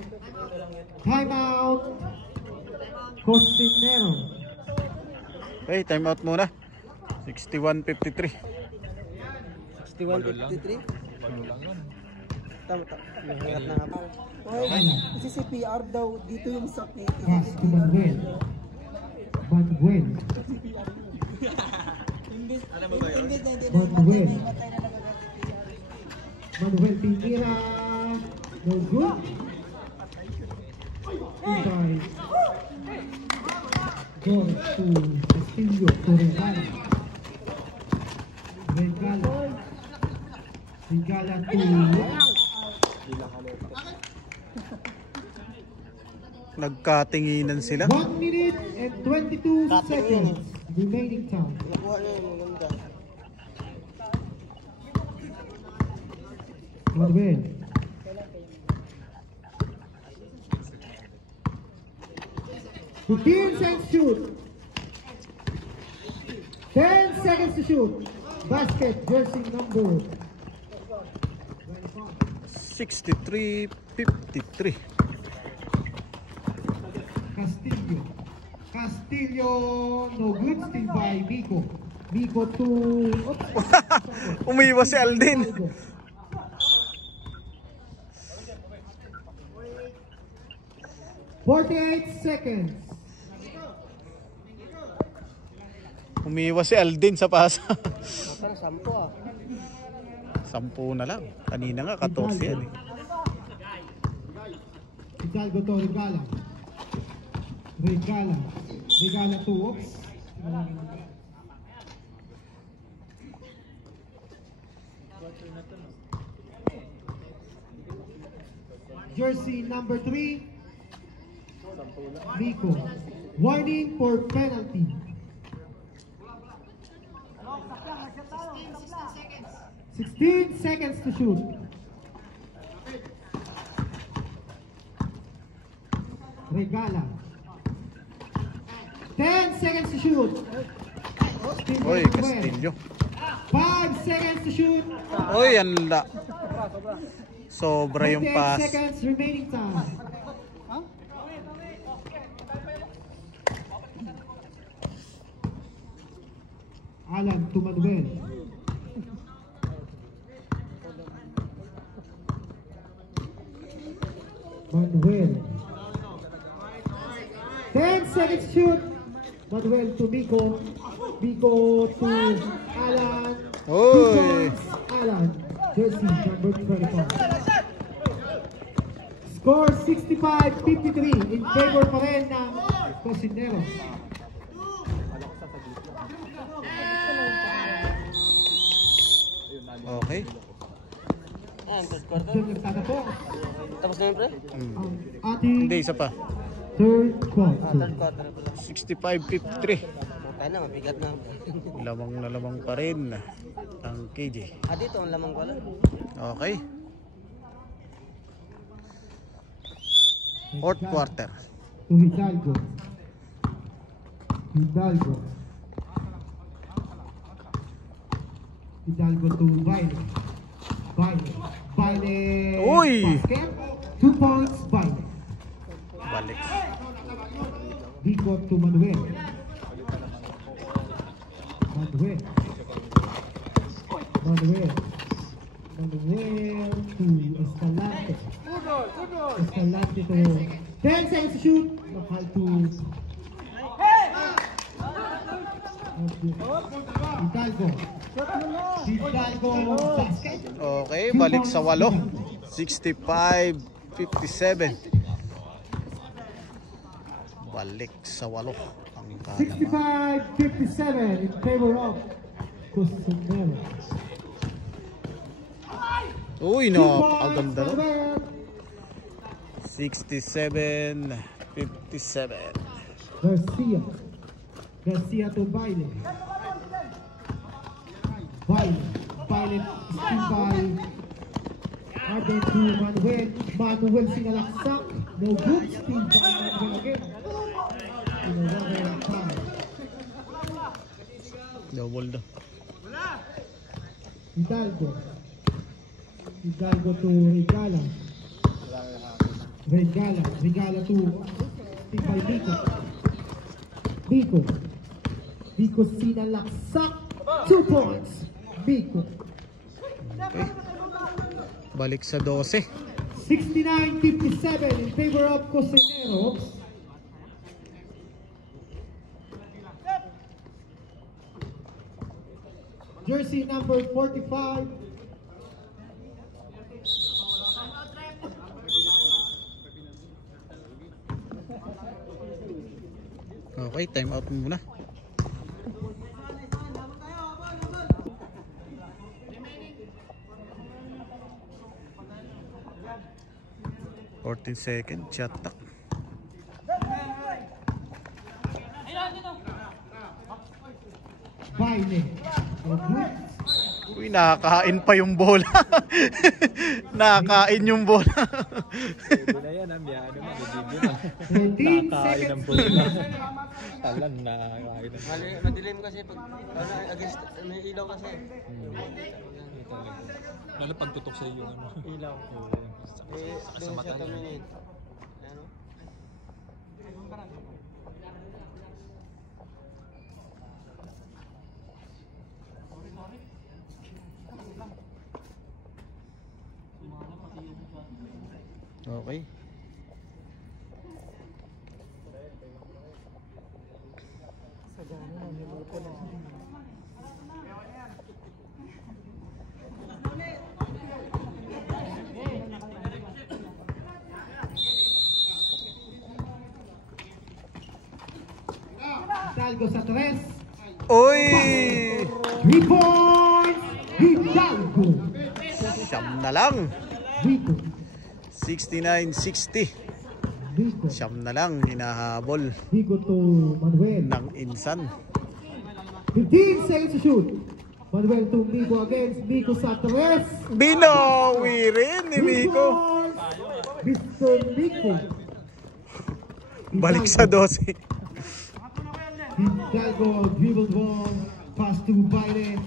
Time out. Cosinero. Okay, time out muna. 61-53. 61-53. Balo lang yan. Tama. Yung hirap na nga pa. Alan. Kasi si PR daw, dito yung sakit. Pass to Manuel. Manuel. Alam mo ba yun? Manuel. Manuel Pinira. No good. Goodbye. Goal to Castillo to Regala. Regala to Nagkatinginan sila. 1 minute and 22 seconds remaining time. Nakuha na yung maganda. Manuel. To 10 seconds shoot. 10 seconds to shoot. Basket, jersey number 63-53. Castillo. Castillo, no good. Still by Vico. Vico to... Oops. Umiwas si Aldin. $48 seconds. Umiwas si Aldin sa pasa. Parang 10 ah. 10 na lang. Kanina nga 14 yan eh. Hidalgo to Regala. Regala to oops. Jersey number 3. Vico. Warning for penalty. 16 seconds to shoot. Regala. 10 seconds to shoot. Oy, Castillo. 5 seconds to shoot. Oy, anla. Sobra yung 10 pass. seconds remaining time. Alan to Manuel. Manuel. 10 seconds shoot. Manuel to Vico. Vico to Alan. Oy. Alan. Jersey number 25. Score 65-53 in favor pa rin ng Cosinero. Okay. Third quarter. Diyan nagtatapos Tapos na yun, pre? ang ating Hindi, isa pa. third quarter. Third quarter pala. 65-53. Tayo na, mabigat na. Lamang na lamang pa rin ang KJ. Dito ang lamang ko lang. Okay. Fourth quarter. To Hidalgo. Hidalgo to Baile. Baile. Uy! Basket. 2 points, Baile. Balik. Vico to Manuel. Manuel to Escalante. Escalante to 10 seconds to shoot. Nakal to Hidalgo basket. Okay, balik sa 8. 65-57. Balik sa 8. Ang kalaman. 65-57 in favor of Cosinero. Uy, napakaganda no. 67-57. Garcia to Baile. Baile still by Arden to Manuel sinalaksak. No good, still by Manuel again. In a 1 time. Double daw. Hidalgo to Regala. Regala to still by Vico. Biko sinalaksak. 2 points. Biko. Okay. Balik sa 12. 69-57 in favor of Cocineros. Jersey number 45. Okay, time out muna. Second shot tak. Baile. Uy, nakakain pa yung bola. Nakakain yung bola. Bola yan, ano magiging na. 13 Nakakain ng seconds. bola. Talan, nakakain ng bola. Madilim kasi pag against may ilaw kasi. Lalo pagtutok sa iyo yung ano. Ilaw. Sa mata niya. Ano? Okay. Hidalgo sa 3. Uy! 3 points. Hidalgo. Siyam na lang. Biko. 69-60. Biko. Siyam na lang hinahabol Biko to Manuel. ng Insan. 15 seconds to shoot. Manuel to Biko against Biko sa 3. Binawi rin ni Miko. Mr. Biko. Balik sa 12. Hidalgo dribble ball. Pass to Baile.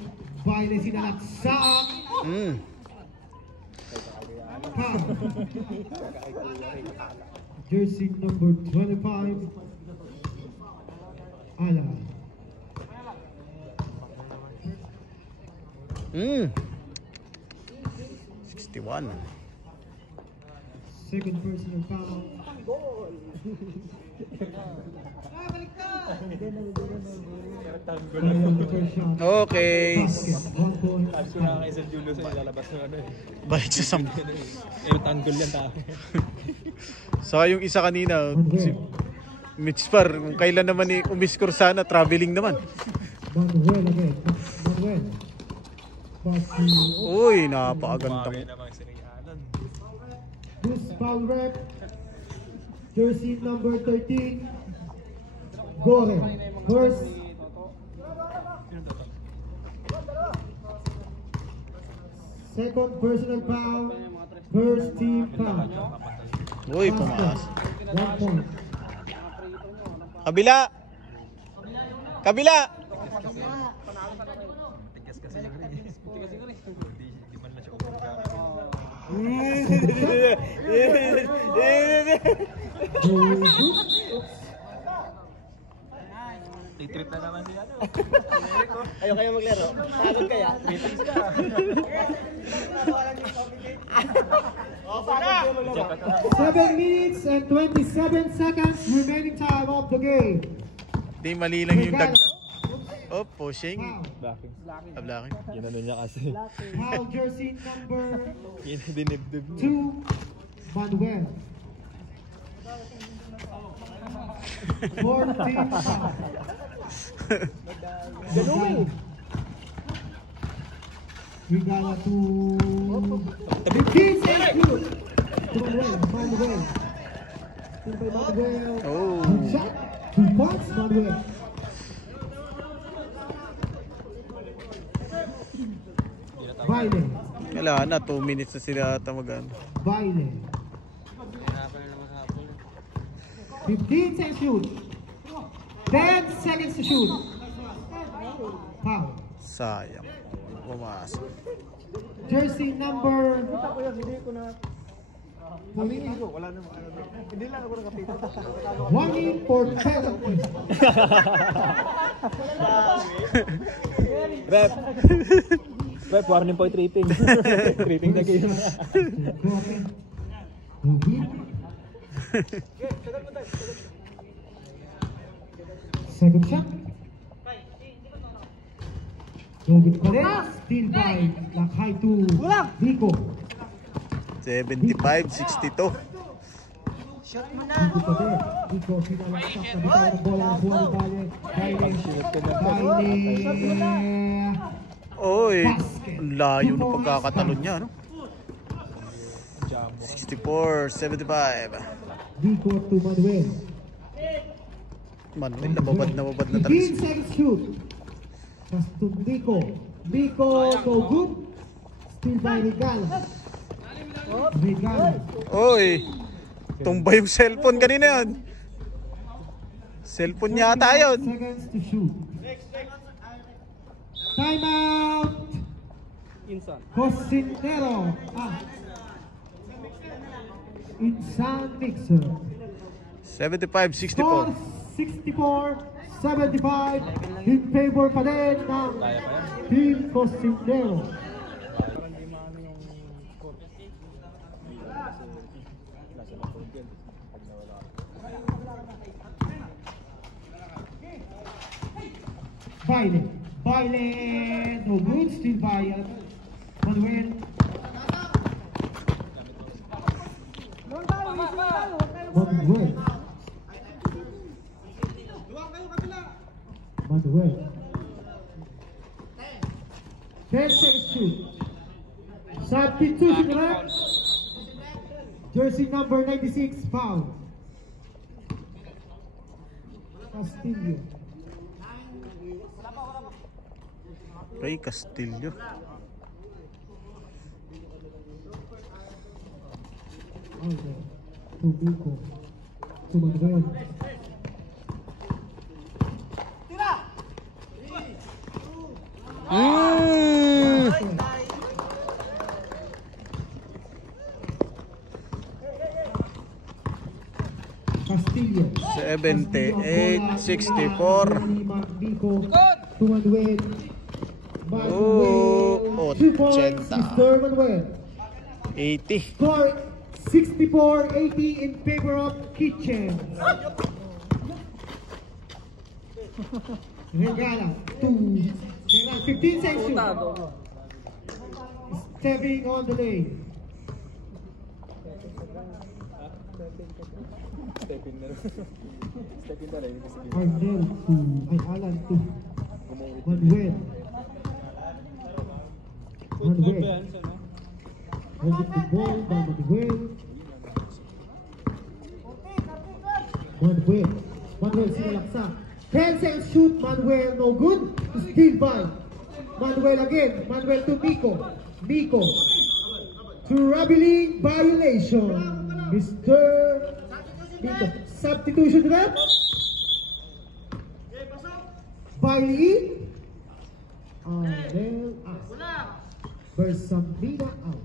Baile sinalaksak. Jersey number 25. Ala. 61. Second personal foul. Okay. Basket. 1 point. Tapos na kay Sir Julius ay lalabas ng ano eh. Balik sa 10. Tanggol yan tao. Saka yung isa kanina, si Mitch Par, kung kailan naman umiscore sana, traveling naman. Manuel again. Manuel. Pass to Uy, napakagandang. Mami namang sinigalan. Bruce foul rep. Jersey number 13. Gore. First. Second personal foul. First team foul. Uy, pumakas. 1 point. Kabila! Kabila! Tigas kasi yung rin. Hindi man na siya umurga. Titrip na naman siya. Ayaw kayo maglaro. Pagod kaya. 7 minutes and 27 seconds remaining time of the game. Di mali lang yung dagdag. Oh, pushing. Blocking. Blocking. Ginano niya kasi. Foul jersey number Dinibdib niya. 2. Manuel. 14 foul. Regala to 15 seconds. Manuel. Manuel. Oh. Good shot. 2 points, Manuel. Baile. Wala na, 2 minutes na sila tamagan. Baile. Hirapan na naman sa hapon. 15 seconds shoot. 10 seconds to shoot. Foul. Sayang. Pumasok. Jersey number Aminin ko, wala naman. Hindi lang ako nakapitan. 1 for penalty. Rep. Rep, warning point tripping. Tripping na kayo. Second shot. No good pa rin. Still by Lakay to Vico. 75-62. Vico pa rin. Vico sinalaksak na bitaw ng bola ng buwan ng Baile. Oy, ang layo ng pagkakatalon niya, no? 64-75. Vico to Manuel. Manuel, nababad na 15 talaga. seconds shoot. Pass to Vico. Vico, no good. Still by Regala. Regala. Oy, tumba yung cellphone kanina yun. Cellphone yata yun. Seconds to shoot. Time out. Insan. Cosinero. Insan Mixer. 75-64. Score 64-75 in favor pa rin ng Team Cosinero. Baile. Baile. No good. Still by Manuel. Manuel. Manuel. 10 seconds shoot. Substitution left. Jersey number 96 foul. Castillo. Ray Castillo. Okay. To Vico. To Manuel. Castillo. 78-64. Vico. To Manuel. Oh, 2 points, 80. Mr. Manuel. 80. Score 64-80 in favor of Kitchen. Regala to 15 seconds. Stepping on the lane. Arnel to Alan to Manuel. Manuel. Holding the ball by Manuel. Manuel sinalaksa. 10 seconds shoot. Manuel no good. Still by Manuel again. Manuel to Miko. Miko. Troubling violation. Mr. Miko. Substitution rep. Bailey. Arnel out. Bersamina out.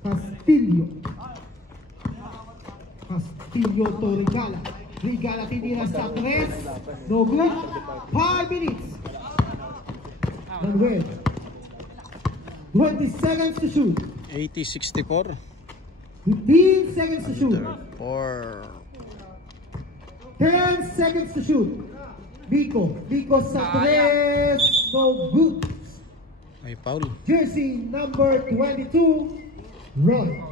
Castillo. Castillo to Regala. Regala tinira sa 3. No good. 5 minutes. Manuel. 20 seconds to shoot. 80-64. 15 seconds to shoot. 4. 10 seconds to shoot. Vico. Vico sa 3. No good. May foul. Jersey number 22. Roy.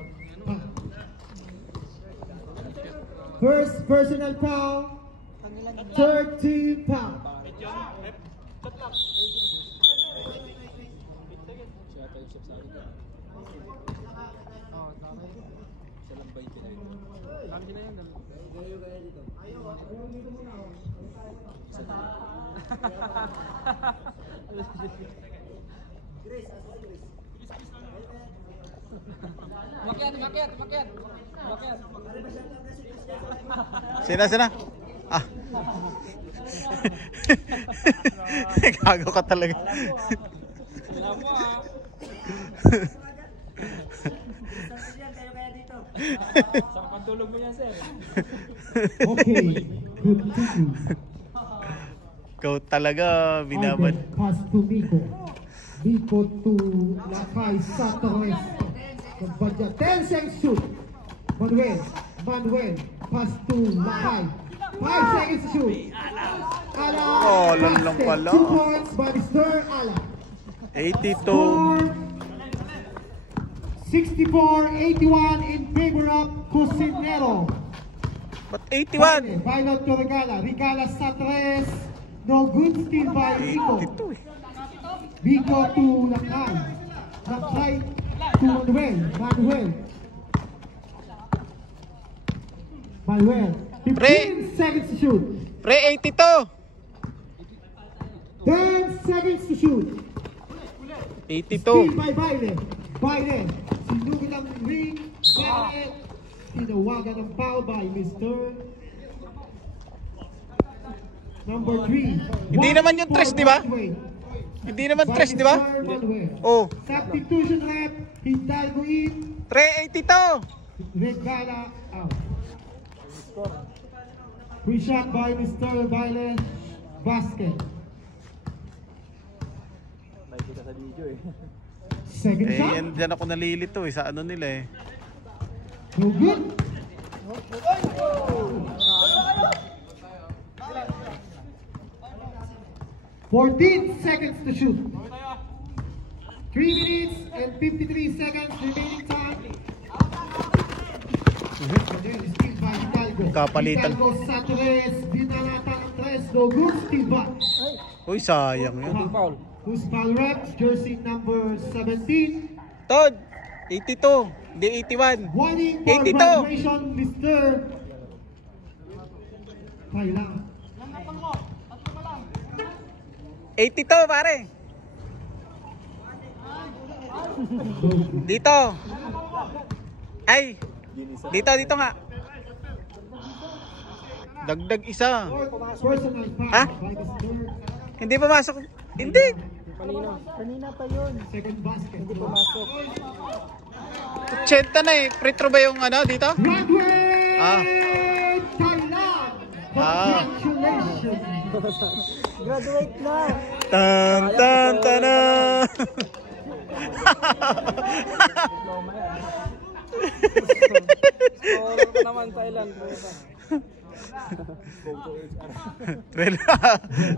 First personal foul. 30 foul. Makiat. Sina? Ah. Gago ka talaga. Alam mo Sa pagtulog mo yan, sir. Okay, good thinking. Ikaw talaga, binaban. Alden, pass to Miko. Miko to Lakay sa Torres. Nagbadya, 10 seconds shoot. Manuel, pass to Lakay. 5 seconds to shoot. Ala, Oh, lang pala. 2 points by Mr. Ala. 82. 64-81 in favor of Cusinero. Ba't 81? Final to Regala. Regala sa tres. No good steal by Vico. 82 eh. Vico to Lakay. Lakay to Manuel. 15 seconds to shoot. Pre, 82. 10 seconds to shoot. 82. Steal by Baile. Sinugin ang ring. Baile. Tinawagan ang foul by Mr. Number 3. Hindi naman yung tres, di ba? Hindi naman tres, di ba? Oh. Substitution rep. Hidalgo in. Pre, 82. Regala out. Free shot by Mr. Baile. Basket. Nakikita sa video eh. Second Eh, shot. yan dyan ako nalilito eh. Sa ano nila eh. No good. $14 seconds to shoot. 3 minutes and 53 seconds remaining time. Again, steal by Hidalgo. Kapalitan. Hidalgo sa tres. Binalata ang tres. No good. Steal back. Uy, sayang yun. Who's foul rep? Jersey number 17. Todd, 82. Hindi 81. Warning for 82. violation, Mr. Kailang. 82 pare. Dito. Ay. Dito nga. Dagdag isa. Personal foul Ha? by Mr. Hindi pumasok. Hindi. Kanina pa yun. Second basket. Hindi pumasok. 80 na eh. Free throw ba yung ano dito? Graduate! Ah. Thailand! Ah. Congratulations! Graduate na. Tan tan tanan. Scholar ka naman, Thailand.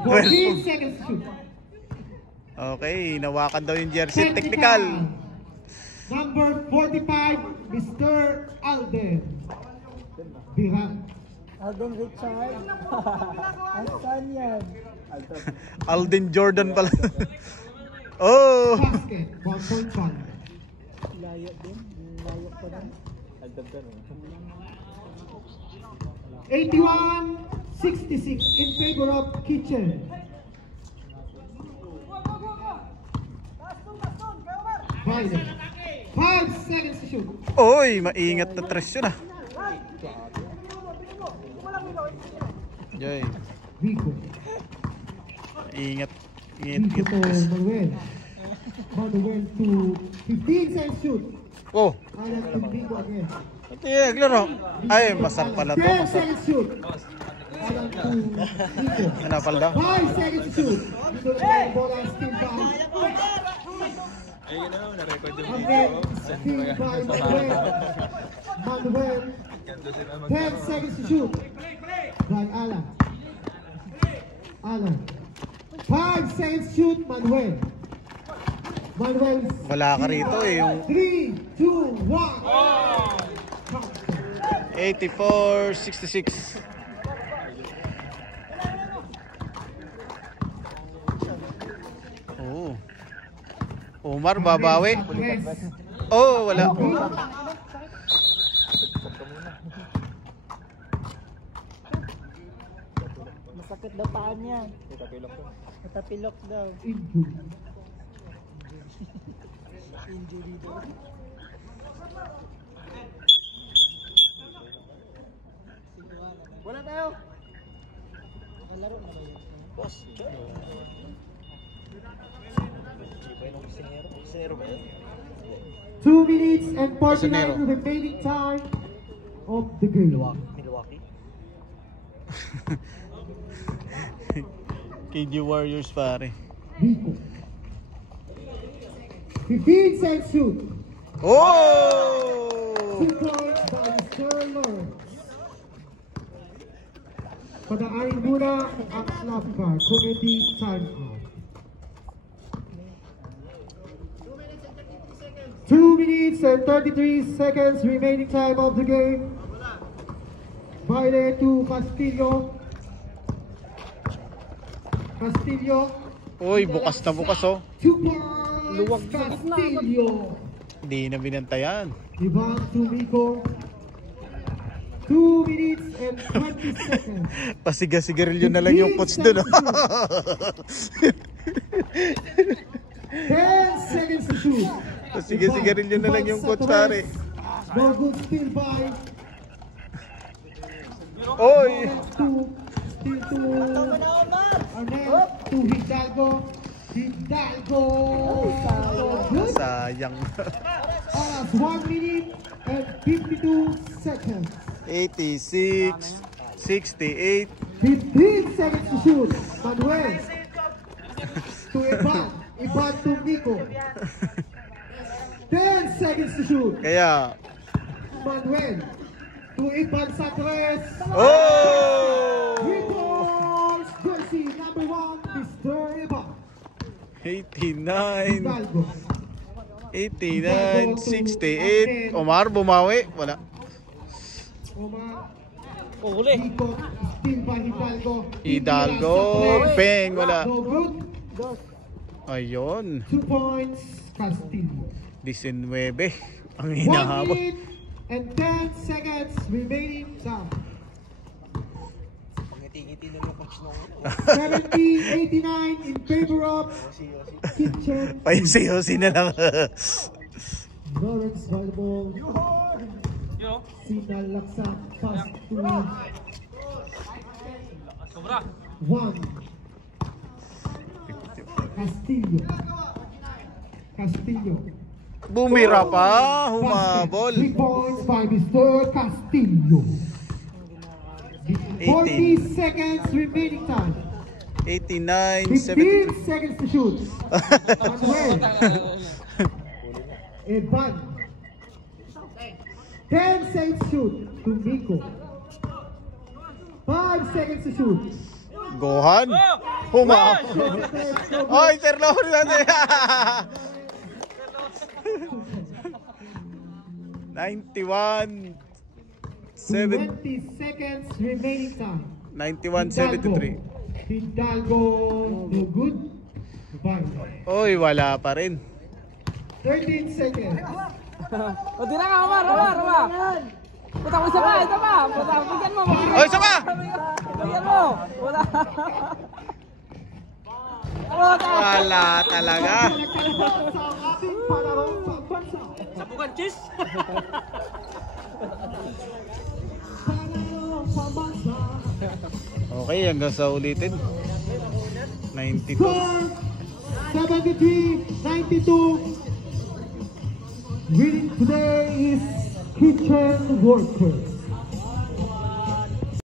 14 seconds to shoot. Okay, nawakan daw yung jersey. Technical. Number 45, Mr. Alden. Biran. Alden Richard. Saan yan? Alden Jordan pala. Oh. Basket, 1.5. Layo din. Layo pa din. 81-66 in favor of Kitchen. Biden. 5 seconds to shoot. Oy, maingat na tres yun ah. Joy. Vico. Ingat. Vico to Manuel. Manuel to 15 seconds shoot. Oh. Alan to Vico again. Ito naglaro. Ay, masar pala to. 10 Masar. seconds shoot. Alan to Vico. Ano pala? 5 seconds to shoot. Vico to bola steal by. Ayun na, na-record yung Again, video. steal by Manuel. Manuel. 10 seconds to shoot. By Alan. Alan. 5 seconds to shoot. Manuel. Manuel. Wala ka rito eh. Yung 3, 2, 1. 84-66. Oh. Omar, babawi. Oh, wala. Masakit daw paan niya. Matapilok daw. Injury daw. Wala tayo. Malaro na ba yun? Boss. Zero ba yun? 2 minutes and 49 Pasonero. remaining time of the game. Milwaukee. KG Warriors pare. Nico. 15 seconds shoot. Oh! 2 points by Mr. Lawrence. Padaanin muna ang snap card. Committee time out. 2 minutes and 33 seconds remaining time of the game. Baile to Castillo. Castillo. Uy, bukas na bukas oh. 2 points. Castillo. Hindi na binantayan. Ivan to Nico. 2 minutes and 20 seconds. Pasiga-sigarilyo na lang yung coach dun oh. 10 seconds to shoot. Pasiga-sigarilyo na lang yung coach pare. No good still by. Oy! Still to Arnel to Hidalgo. Hidalgo. Good. Sayang. Oras 1 minute and 52 seconds. 86, 68. 15 seconds to shoot. Manuel to Ivan. Ivan to Nico. 10 seconds to shoot. Kaya, Manuel to Ivan Satres. oh! Nico's jersey number 1, Mr. Ivan. 89, Hidalgo. 89, 68. Omar, bumawi. Wala. Omar. Oh, huli. Nico. Still by Hidalgo. Hidalgo. Satres. Peng, wala. No good. Ayun. 2 points. Castillo. 19. Ang 1 hinahabol. minute and 10 seconds remaining time. Pangiti-ngiti na yung coach nung 70-89 in favor of Kitchen. Payusi-yusi na lang. Lawrence by the ball. Yo. Sinalaksa pass to Sobra. 1. Castillo. Castillo. Bumira pa. Humabol. 3 points by Mr. Castillo. 40 seconds remaining time. 89, 15 seconds to shoot. Manuel. Evan. 10 seconds to shoot to Nico. 5 seconds to shoot. Gohan. Humabol. Oy, Sir Lawrence natin. 91, 7, 20 seconds remaining time. 91, 73. Hidalgo, no good. Bye. Oy, wala pa rin. 13 seconds. O, tira ka, Omar. Puta mo, isa pa. Puta, bigyan mo. Oy, isa pa! Bigyan mo. Wala. Puta. Wala talaga. Sa ating palarong pagbansa. Sabukan, cheese. Palarong pagbansa. Okay, hanggang sa ulitin. 92. Score 73-92. Winning today is Kitchen Workers.